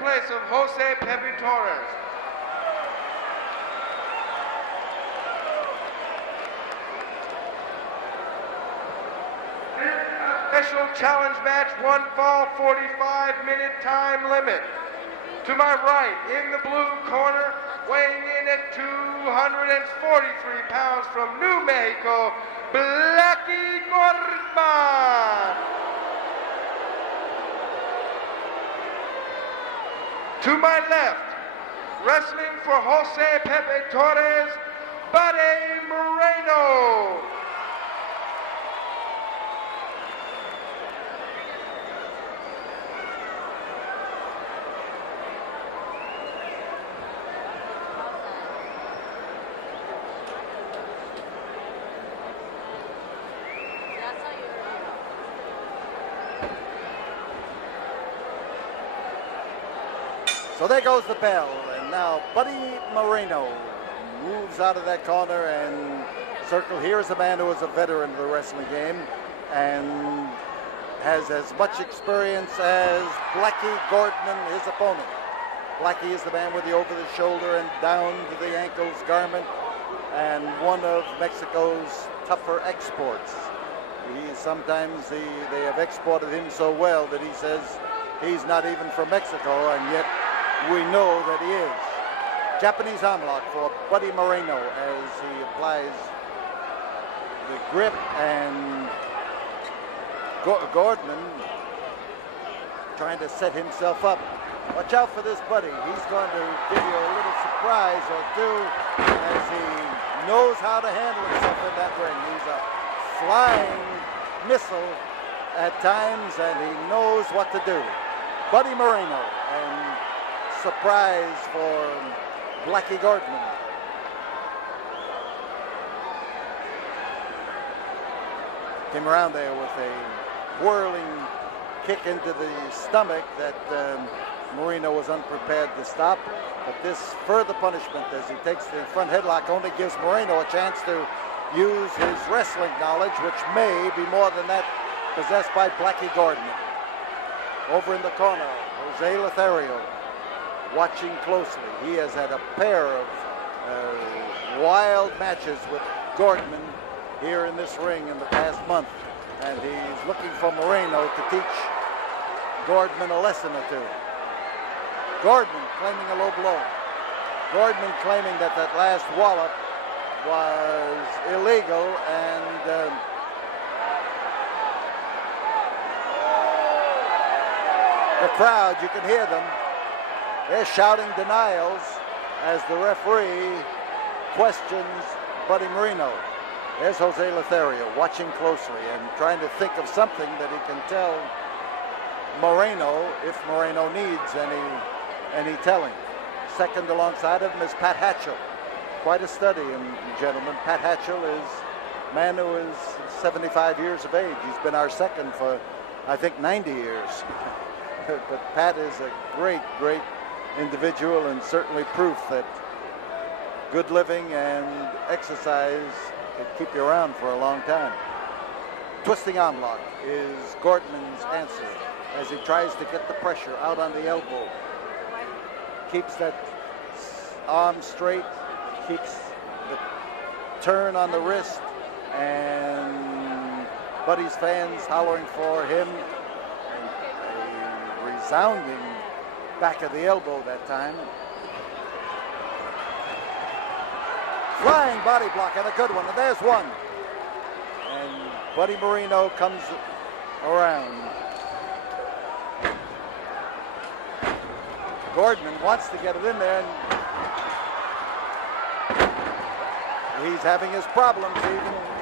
place of Jose Pepe Torres. Special challenge match, one fall, 45-minute time limit. To my right, in the blue corner, weighing in at 243 pounds from New Mexico, Blackie Gordman. To my left, wrestling for Jose Pepe Torres, Buddy Moreno. So there goes the bell, and now Buddy Moreno moves out of that corner and circle. Here's a man who is a veteran of the wrestling game and has as much experience as Blackie Gordman, his opponent. Blackie is the man with the over-the-shoulder and down to the ankles garment, and one of Mexico's tougher exports. They have exported him so well that he says he's not even from Mexico, and yet we know that he is. Japanese armlock for Buddy Moreno as he applies the grip, and Gordman trying to set himself up. Watch out for this Buddy. He's going to give you a little surprise or two as he knows how to handle himself in that ring. He's a flying missile at times, and he knows what to do. Buddy Moreno, and surprise for Blackie Gordman. Came around there with a whirling kick into the stomach that Moreno was unprepared to stop. But this further punishment as he takes the front headlock only gives Moreno a chance to use his wrestling knowledge, which may be more than that possessed by Blackie Gordman. Over in the corner, Jose Lothario watching closely. He has had a pair of wild matches with Gordman here in this ring in the past month, and he's looking for Moreno to teach Gordman a lesson or two. Gordman claiming a low blow. Gordman claiming that last wallop was illegal, and the crowd, you can hear them. They're shouting denials as the referee questions Buddy Moreno. There's Jose Lothario watching closely and trying to think of something that he can tell Moreno if Moreno needs any telling. Second alongside of him is Pat Hatchell. Quite a study, gentlemen. Pat Hatchell is a man who is 75 years of age. He's been our second for, I think, 90 years. But Pat is a great, great individual, and certainly proof that good living and exercise can keep you around for a long time. Twisting arm lock is Gordman's answer as he tries to get the pressure out on the elbow. Keeps that arm straight, keeps the turn on the wrist, and Buddy's fans hollering for him. A resounding back of the elbow that time. Flying body block, and a good one, and there's one. And Buddy Moreno comes around. Gordman wants to get it in there, and he's having his problems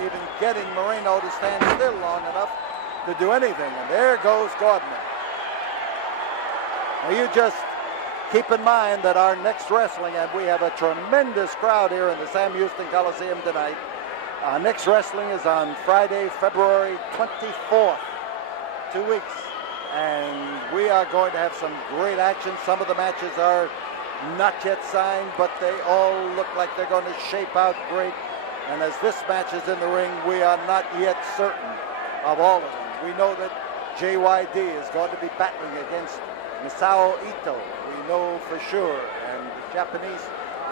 even getting Moreno to stand still long enough to do anything. And there goes Gordman. Now you just keep in mind that our next wrestling, and we have a tremendous crowd here in the Sam Houston Coliseum tonight. Our next wrestling is on Friday, February 24th, 2 weeks. And we are going to have some great action. Some of the matches are not yet signed, but they all look like they're going to shape out great. And as this match is in the ring, we are not yet certain of all of them. We know that JYD is going to be battling against Misao Ito. We know for sure. And the Japanese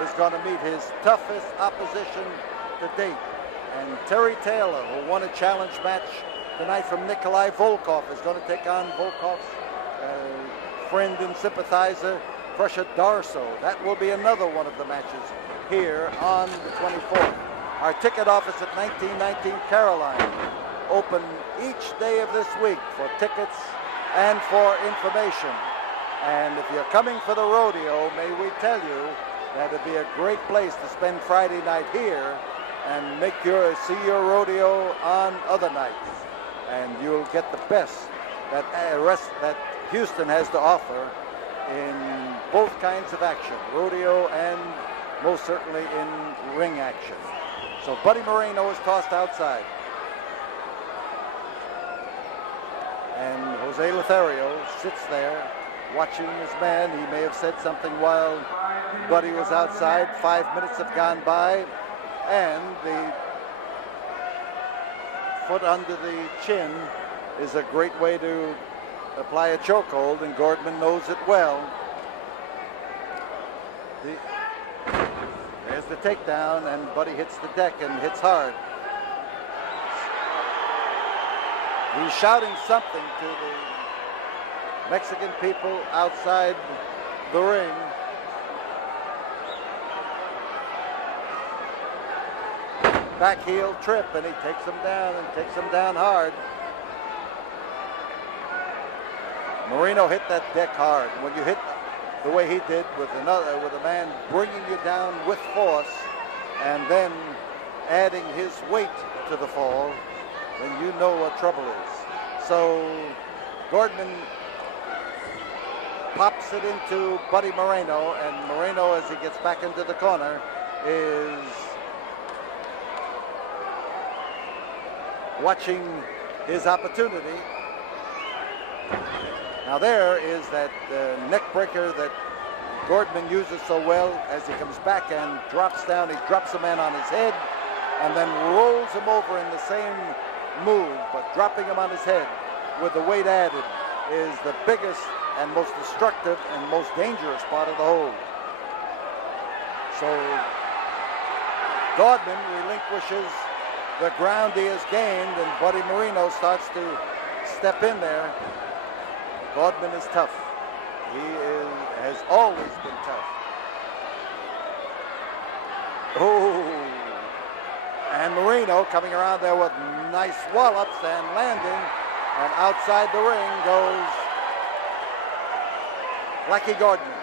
is going to meet his toughest opposition to date. And Terry Taylor, who won a challenge match tonight from Nikolai Volkov, is going to take on Volkov's friend and sympathizer, Crusher Darso. That will be another one of the matches here on the 24th. Our ticket office at 1919 Caroline, open each day of this week for tickets and for information. And if you're coming for the rodeo, may we tell you that it'd be a great place to spend Friday night here and see your rodeo on other nights. And you'll get the best that Houston has to offer in both kinds of action, rodeo and most certainly in ring action. So Buddy Moreno is tossed outside. And Jose Lothario sits there watching his man. He may have said something while Buddy was outside. 5 minutes have gone by, and the foot under the chin is a great way to apply a chokehold, and Gordman knows it well. There's the takedown, and Buddy hits the deck and hits hard. He's shouting something to the Mexican people outside the ring. Back heel trip, and he takes him down and takes him down hard. Moreno hit that deck hard. When you hit the way he did with a man bringing you down with force and then adding his weight to the fall, then you know what trouble is. So Gordman pops it into Buddy Moreno, and Moreno, as he gets back into the corner, is watching his opportunity. Now there is that neck breaker that Gordman uses so well. As he comes back and drops down, he drops a man on his head and then rolls him over in the same move, but dropping him on his head with the weight added is the biggest and most destructive and most dangerous part of the hold. So Gordman relinquishes the ground he has gained, and Buddy Moreno starts to step in there. Gordman is tough. Has always been tough. Oh, and Moreno coming around there with nice wallops and landing, and outside the ring goes Blackie Gordman.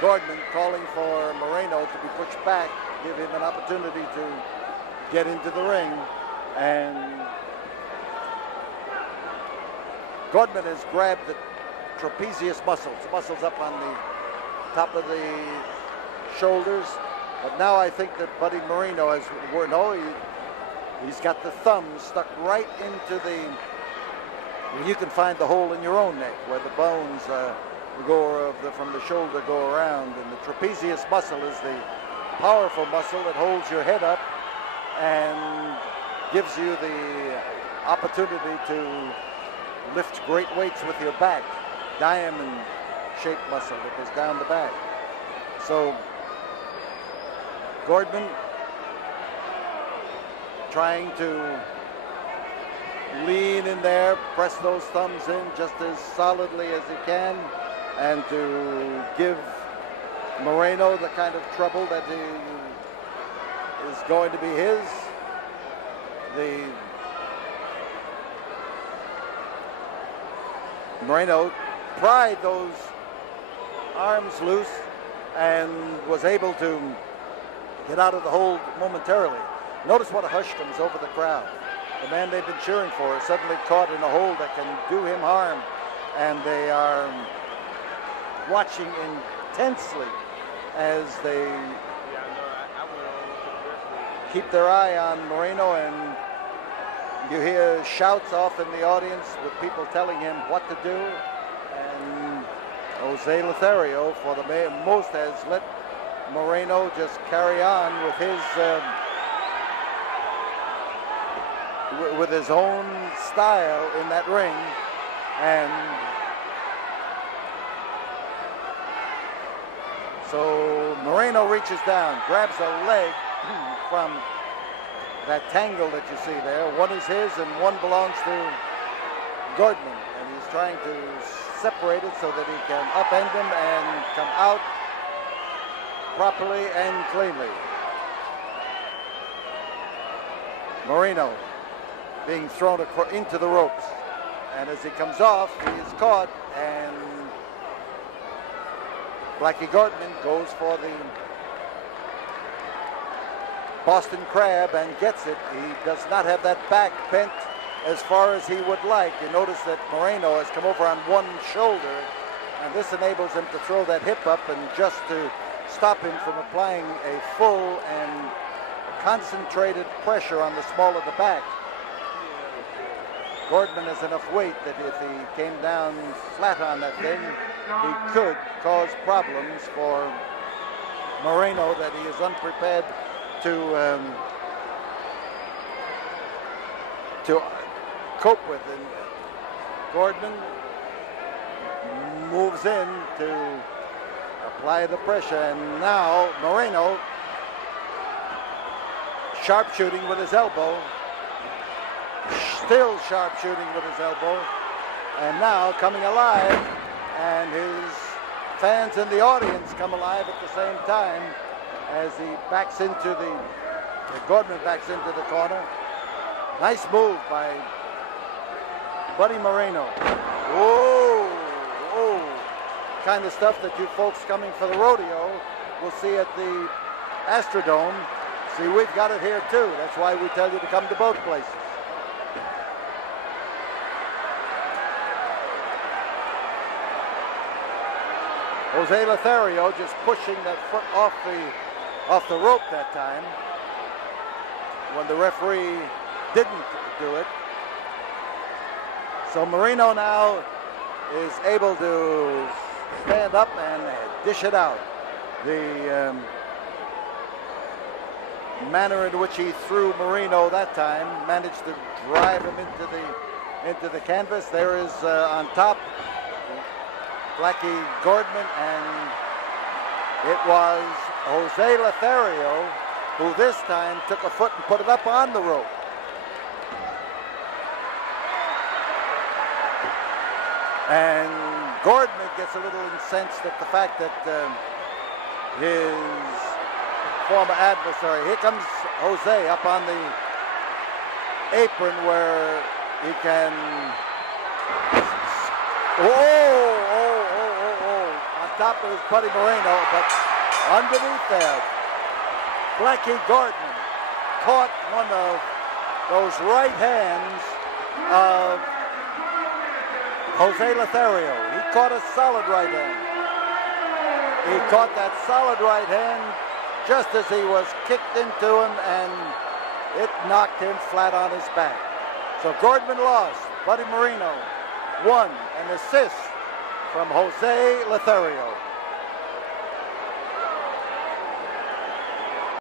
Gordman calling for Moreno to be pushed back, give him an opportunity to get into the ring, and Gordman has grabbed the trapezius muscles, up on the top of the shoulders, but now I think that Buddy Moreno has, he's got the thumb stuck right into you can find the hole in your own neck where the bones from the shoulder go around, and the trapezius muscle is the powerful muscle that holds your head up and gives you the opportunity to lift great weights with your back. Diamond-shaped muscle that goes down the back. So Gordman trying to lean in there, press those thumbs in just as solidly as he can, and to give Moreno the kind of trouble that is going to be his. Moreno pried those arms loose and was able to get out of the hold momentarily. Notice what a hush comes over the crowd. The man they've been cheering for is suddenly caught in a hold that can do him harm, and they are watching intensely as they keep their eye on Moreno, and you hear shouts off in the audience with people telling him what to do, and Jose Lothario, for the most, has let Moreno just carry on with his own style in that ring, and So Moreno reaches down, grabs a leg from that tangle that you see there. One is his and one belongs to Gordman. And he's trying to separate it so that he can upend him and come out properly and cleanly. Moreno being thrown into the ropes. And as he comes off, he is caught, and Blackie Gordman goes for the Boston Crab and gets it. He does not have that back bent as far as he would like. You notice that Moreno has come over on one shoulder, and this enables him to throw that hip up and just to stop him from applying a full and concentrated pressure on the small of the back. Gordman has enough weight that if he came down flat on that thing, he could cause problems for Moreno that he is unprepared to cope with. And Gordman moves in to apply the pressure, and now Moreno sharpshooting with his elbow, still sharpshooting with his elbow, and now coming alive, and his fans in the audience come alive at the same time as he backs into Gordman backs into the corner. Nice move by Buddy Moreno. Whoa, whoa. Kind of stuff that you folks coming for the rodeo will see at the Astrodome. See, we've got it here too. That's why we tell you to come to both places. Jose Lothario just pushing that foot off the rope that time when the referee didn't do it. So Moreno now is able to stand up and dish it out. The manner in which he threw Moreno that time managed to drive him into the canvas. There is on top Blackie Gordman, and it was Jose Lothario who this time took a foot and put it up on the rope. And Gordman gets a little incensed at the fact that his former adversary, here comes Jose up on the apron where he can, on top of his buddy Moreno, but underneath there, Blackie Gordman caught one of those right hands of Jose Lothario. He caught a solid right hand. He caught that solid right hand just as he was kicked into him, and it knocked him flat on his back. So Gordman lost. Buddy Moreno won. An assist from Jose Lothario.